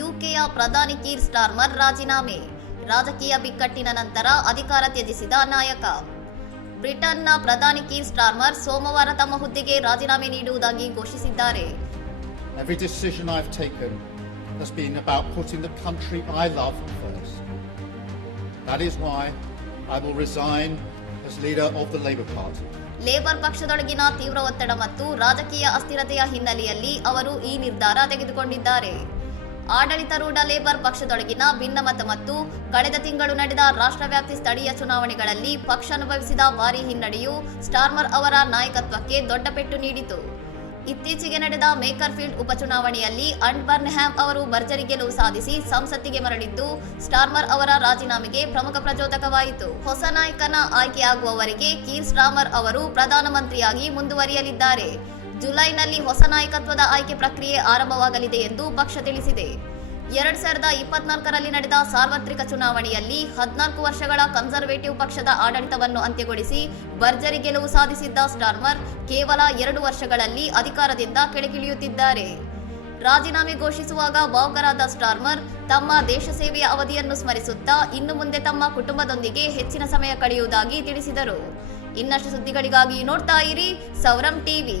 ಯುಕೆಯ ಪ್ರಧಾನಿ Keir Starmer ರಾಜೀನಾಮೆ. ರಾಜಕೀಯ ಬಿಕ್ಕಟ್ಟಿನ ನಂತರ ಅಧಿಕಾರ ತ್ಯಜಿಸಿದ ನಾಯಕ. ಬ್ರಿಟನ್ನ ಪ್ರಧಾನಿ ಕೀರ್ ಸ್ಟಾರ್ಮರ್ ಸೋಮವಾರ ತಮ್ಮ ಹುದ್ದೆಗೆ ರಾಜೀನಾಮೆ ನೀಡುವುದಾಗಿ ಘೋಷಿಸಿದ್ದಾರೆ. Every decision I've taken has been about putting the country I love first. That is why I will resign as leader of the Labour Party. Labour ಪಕ್ಷದೊಳಗಿನ ತೀವ್ರ ಒತ್ತಡ ಮತ್ತು ರಾಜಕೀಯ ಅಸ್ಥಿರತೆಯ ಹಿನ್ನೆಲೆಯಲ್ಲಿ ಅವರು ಈ ನಿರ್ಧಾರ ತೆಗೆದುಕೊಂಡಿದ್ದಾರೆ. ಆಡಳಿತಾರೂಢ ಲೇಬರ್ ಪಕ್ಷದೊಳಗಿನ ಭಿನ್ನಮತ ಮತ್ತು ಕಳೆದ ತಿಂಗಳು ನಡೆದ ರಾಷ್ಟ್ರವ್ಯಾಪಿ ಸ್ಥಳೀಯ ಚುನಾವಣೆಗಳಲ್ಲಿ ಪಕ್ಷ ಅನುಭವಿಸಿದ ಭಾರೀ ಹಿನ್ನಡೆಯು ಸ್ಟಾರ್ಮರ್ ಅವರ ನಾಯಕತ್ವಕ್ಕೆ ದೊಡ್ಡ ಪೆಟ್ಟು ನೀಡಿತು. ಇತ್ತೀಚೆಗೆ ನಡೆದ ಮೇಕರ್ಫೀಲ್ಡ್ ಉಪಚುನಾವಣೆಯಲ್ಲಿ ಅಂಡ್ ಬರ್ನ್ಹ್ಯಾಮ್ ಅವರು ಭರ್ಜರಿ ಗೆಲುವು ಸಾಧಿಸಿ ಸಂಸತ್ತಿಗೆ ಮರಳಿದ್ದು ಸ್ಟಾರ್ಮರ್ ಅವರ ರಾಜೀನಾಮೆಗೆ ಪ್ರಮುಖ ಪ್ರಚೋದಕವಾಯಿತು. ಹೊಸ ನಾಯಕನ ಆಯ್ಕೆಯಾಗುವವರೆಗೆ ಕೀರ್ ಸ್ಟಾರ್ಮರ್ ಅವರು ಪ್ರಧಾನಮಂತ್ರಿಯಾಗಿ ಮುಂದುವರಿಯಲಿದ್ದಾರೆ. ಜುಲೈನಲ್ಲಿ ಹೊಸ ನಾಯಕತ್ವದ ಆಯ್ಕೆ ಪ್ರಕ್ರಿಯೆ ಆರಂಭವಾಗಲಿದೆ ಎಂದು ಪಕ್ಷ ತಿಳಿಸಿದೆ. 2024ರಲ್ಲಿ ನಡೆದ ಸಾರ್ವತ್ರಿಕ ಚುನಾವಣೆಯಲ್ಲಿ 14 ವರ್ಷಗಳ ಕನ್ಸರ್ವೇಟಿವ್ ಪಕ್ಷದ ಆಡಳಿತವನ್ನು ಅಂತ್ಯಗೊಳಿಸಿ ಭರ್ಜರಿ ಗೆಲುವು ಸಾಧಿಸಿದ್ದ ಸ್ಟಾರ್ಮರ್ ಕೇವಲ 2 ವರ್ಷಗಳಲ್ಲಿ ಅಧಿಕಾರದಿಂದ ಕೆಳಗಿಳಿಯುತ್ತಿದ್ದಾರೆ. ರಾಜೀನಾಮೆ ಘೋಷಿಸುವಾಗ ಭಾವುಕರಾದ ಸ್ಟಾರ್ಮರ್ ತಮ್ಮ ದೇಶ ಸೇವೆಯ ಅವಧಿಯನ್ನು ಸ್ಮರಿಸುತ್ತಾ ಇನ್ನು ಮುಂದೆ ತಮ್ಮ ಕುಟುಂಬದೊಂದಿಗೆ ಹೆಚ್ಚಿನ ಸಮಯ ಕಳೆಯುವುದಾಗಿ ತಿಳಿಸಿದರು. ಇನ್ನಷ್ಟು ಸುದ್ದಿಗಳಿಗಾಗಿ ನೋಡ್ತಾ ಇರಿ ಸೌರಂ ಟಿವಿ.